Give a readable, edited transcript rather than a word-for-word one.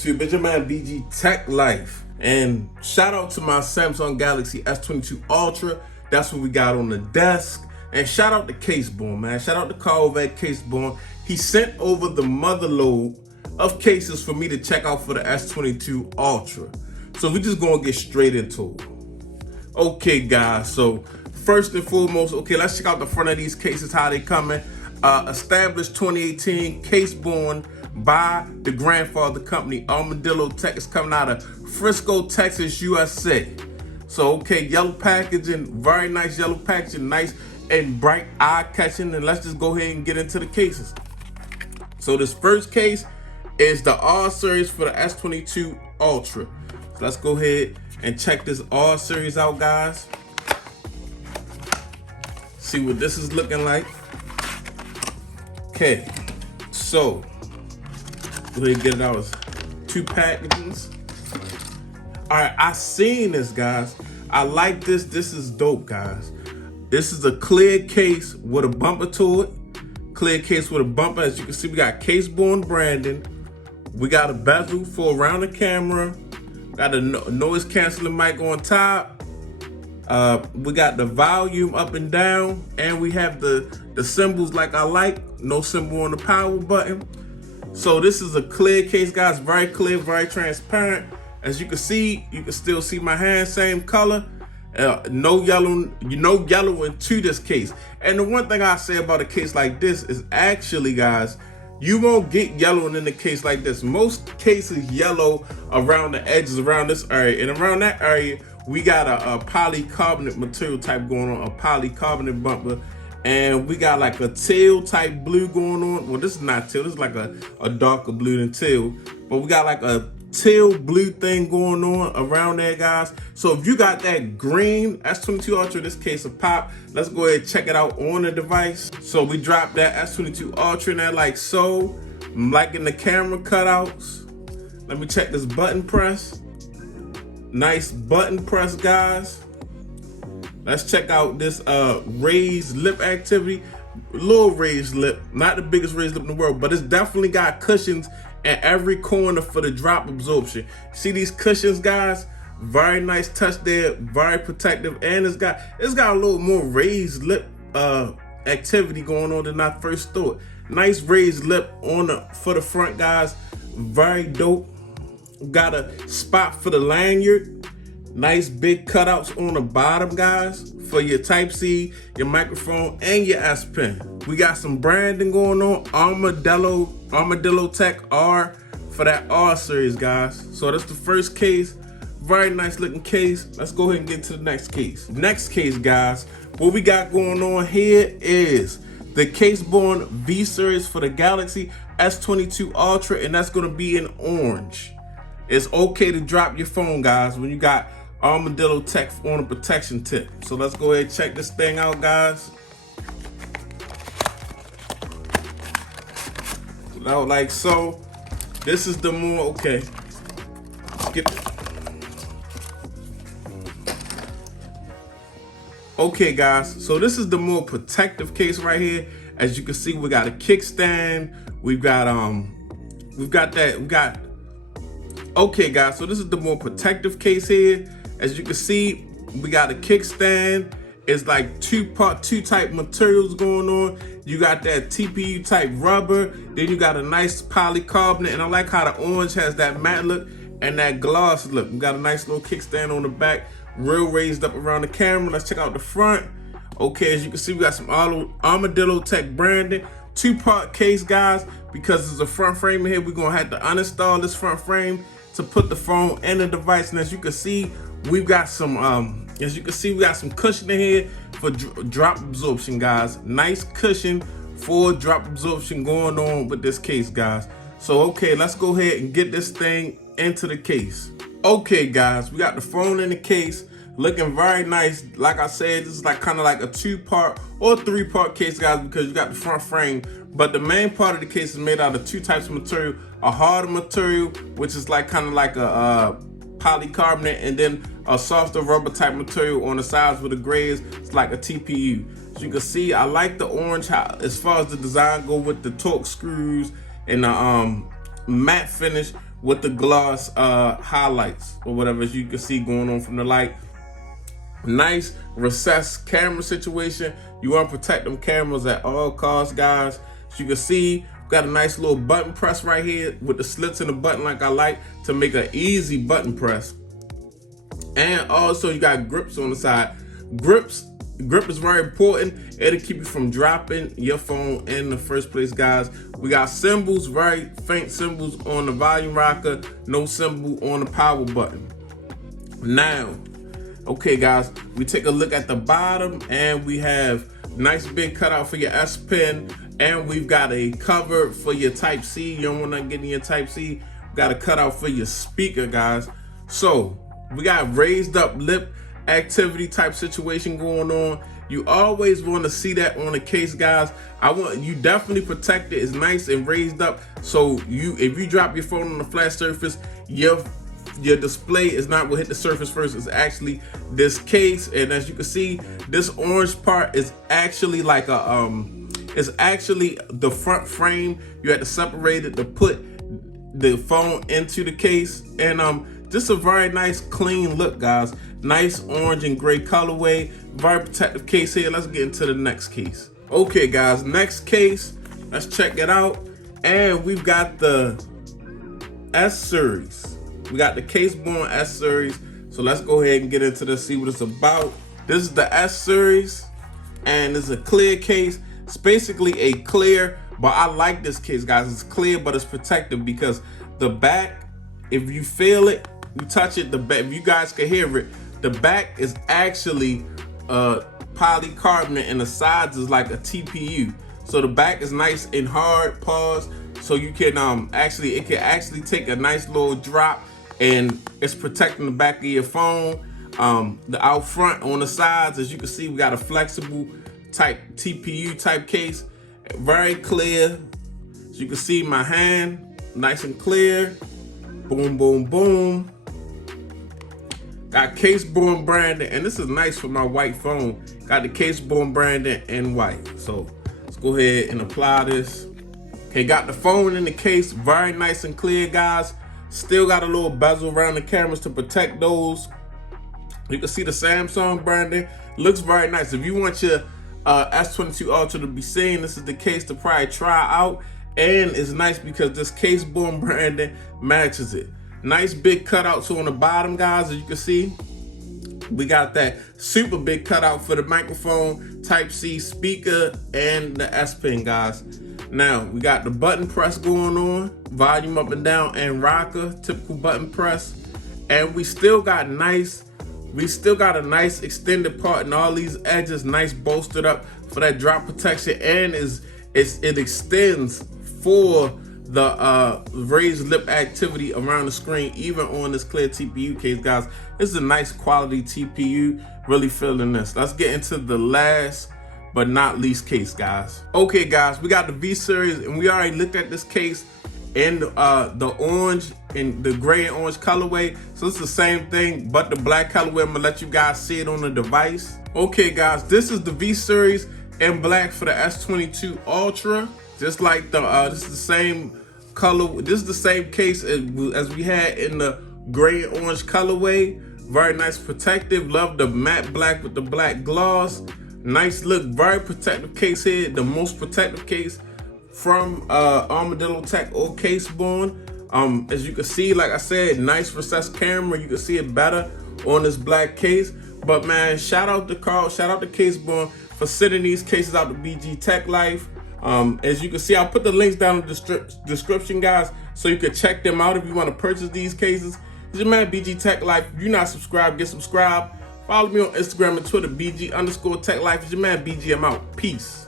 YouTube? It's your man BG Tech Life. And shout out to my Samsung Galaxy S22 Ultra. That's what we got on the desk. And shout out to Caseborne, man. Shout out to Caseborne. He sent over the motherload of cases for me to check out for the S22 Ultra. So we just gonna get straight into it. Okay, guys. So first and foremost, okay, let's check out the front of these cases, how they coming. Established 2018, Caseborne by the grandfather company, Armadillo Tech. Is coming out of Frisco, Texas, USA. So, okay, yellow packaging, very nice yellow packaging, nice and bright eye-catching. And let's just go ahead and get into the cases. So this first case is the R series for the S22 Ultra. So let's go ahead and check this R series out, guys. See what this is looking like. Okay, so go ahead and get it out as two packages. All right, I seen this, guys. I like this. This is dope, guys. This is a clear case with a bumper to it. Clear case with a bumper. As you can see, we got Caseborne branding. We got a bezel for around the camera. Got a noise canceling mic on top. We got the volume up and down, and we have the symbols like I like. No symbol on the power button. So this is a clear case, guys. Very clear, very transparent. As you can see, you can still see my hand, same color. No yellow, into this case. And the one thing I say about a case like this is actually, guys, you won't get yellowing in a case like this. Most cases yellow around the edges, around this area, and around that area, we got a polycarbonate material type going on, a polycarbonate bumper. And we got like a teal type blue going on. Well, this is not teal, this is like a darker blue than teal. But we got like a teal blue thing going on around there, guys. So if you got that green S22 Ultra, in this case a pop, let's go ahead and check it out on the device. So we dropped that S22 Ultra in there like so. I'm liking the camera cutouts. Let me check this button press. Nice button press, guys. Let's check out this raised lip activity. Little raised lip, not the biggest raised lip in the world, but it's definitely got cushions at every corner for the drop absorption. See these cushions, guys? Very nice touch there, very protective, and it's got a little more raised lip activity going on than I first thought. Nice raised lip for the front, guys. Very dope. Got a spot for the lanyard. Nice big cutouts on the bottom, guys, for your Type-C, your microphone, and your S Pen. We got some branding going on. Armadillo Tech R for that R series, guys. So that's the first case. Very nice looking case. Let's go ahead and get to the next case. Next case, guys, what we got going on here is the Caseborne V series for the Galaxy S22 Ultra, and that's gonna be in orange. It's okay to drop your phone, guys, when you got Armadillo Tech on a protection tip. So let's go ahead and check this thing out, guys. Now, like so, this is the more, okay. Okay, guys, so this is the more protective case right here. As you can see, we got a kickstand. Okay, guys, so this is the more protective case here. As you can see, we got a kickstand. It's like two type materials going on. You got that TPU type rubber. Then you got a nice polycarbonate. And I like how the orange has that matte look and that gloss look. We got a nice little kickstand on the back, real raised up around the camera. Let's check out the front. Okay, as you can see, we got some Armadillo Tech branding. Two-part case, guys, because there's a front frame in here. We're gonna have to uninstall this front frame to put the phone in the device. And as you can see, we've got some cushion in here for drop absorption, guys. Nice cushion for drop absorption going on with this case, guys. So okay, let's go ahead and get this thing into the case. Okay, guys, we got the phone in the case, looking very nice. Like I said, this is like kind of like a two-part or three-part case, guys, because you got the front frame. But the main part of the case is made out of two types of material: a harder material, which is like kind of like a polycarbonate, and then a softer rubber type material on the sides with the grays. It's like a TPU. As you can see, I like the orange as far as the design go with the Torx screws and the matte finish. with the gloss highlights or whatever, as you can see going on from the light. Nice recessed camera situation. You want to protect them cameras at all costs, guys. As you can see, got a nice little button press right here with the slits in the button like I like to make an easy button press. And also you got grips on the side. Grip is very important. It'll keep you from dropping your phone in the first place, guys. We got symbols, very faint symbols on the volume rocker, no symbol on the power button. Now, okay guys, we take a look at the bottom and we have nice big cutout for your S Pen, and we've got a cover for your Type-C. You don't want to get in your Type-C. We got a cutout for your speaker, guys. So we got raised up lip activity type situation going on. You always want to see that on the case, guys. I want you definitely protect it. It's nice and raised up, so if you drop your phone on a flat surface, your display is not what hit the surface first. It's actually this case, and as you can see, this orange part is actually like a it's actually the front frame. You had to separate it to put the phone into the case, and just a very nice clean look, guys. Nice orange and gray colorway, very protective case here. Let's get into the next case. Okay guys, next case, let's check it out. And we've got the S series. We got the Caseborne S series. So let's go ahead and get into this, see what it's about. This is the S series, and it's a clear case. It's basically a clear, but I like this case, guys. It's clear, but it's protective because the back, if you feel it, you touch it, the back, if you guys can hear it, the back is actually polycarbonate and the sides is like a TPU. So the back is nice and hard, pause, so you can it can actually take a nice little drop, and it's protecting the back of your phone. The out front on the sides, as you can see, we got a flexible type TPU type case, very clear. As you can see, my hand, nice and clear. Boom, boom, boom. Got Caseborne branding, and this is nice for my white phone. Got the Caseborne branding in white. So let's go ahead and apply this. Okay, got the phone in the case, very nice and clear, guys. Still got a little bezel around the cameras to protect those. You can see the Samsung branding. Looks very nice. If you want your S22 Ultra to be seen, this is the case to probably try out. And it's nice because this Caseborne branding matches it. Nice big cutouts on the bottom, guys. As you can see, we got that super big cutout for the microphone, Type-C speaker, and the S Pen, guys. Now we got the button press going on, volume up and down, and rocker, typical button press. And we still got a nice extended part, and all these edges nice bolstered up for that drop protection, and it extends for the raised lip activity around the screen, even on this clear TPU case, guys. This is a nice quality TPU. Really feeling this. Let's get into the last but not least case, guys. Okay guys, we got the V series, and we already looked at this case in the orange and the gray and orange colorway. So it's the same thing, but the black colorway. I'm gonna let you guys see it on the device. Okay guys, this is the V series in black for the S22 Ultra. Just like the this is the same color. This is the same case as we had in the gray and orange colorway. Very nice, protective. Love the matte black with the black gloss. Nice look, very protective case here. The most protective case from Armadillo Tech or Caseborne. As you can see, like I said, nice recessed camera. You can see it better on this black case. But man, shout out to Carl, shout out to Caseborne for sending these cases out to BG Tech Life. As you can see, I'll put the links down in the description, guys, so you can check them out if you want to purchase these cases. It's your man BG Tech Life. If you're not subscribed, get subscribed. Follow me on Instagram and Twitter, BG_Tech Life. It's your man BG. I'm out. Peace.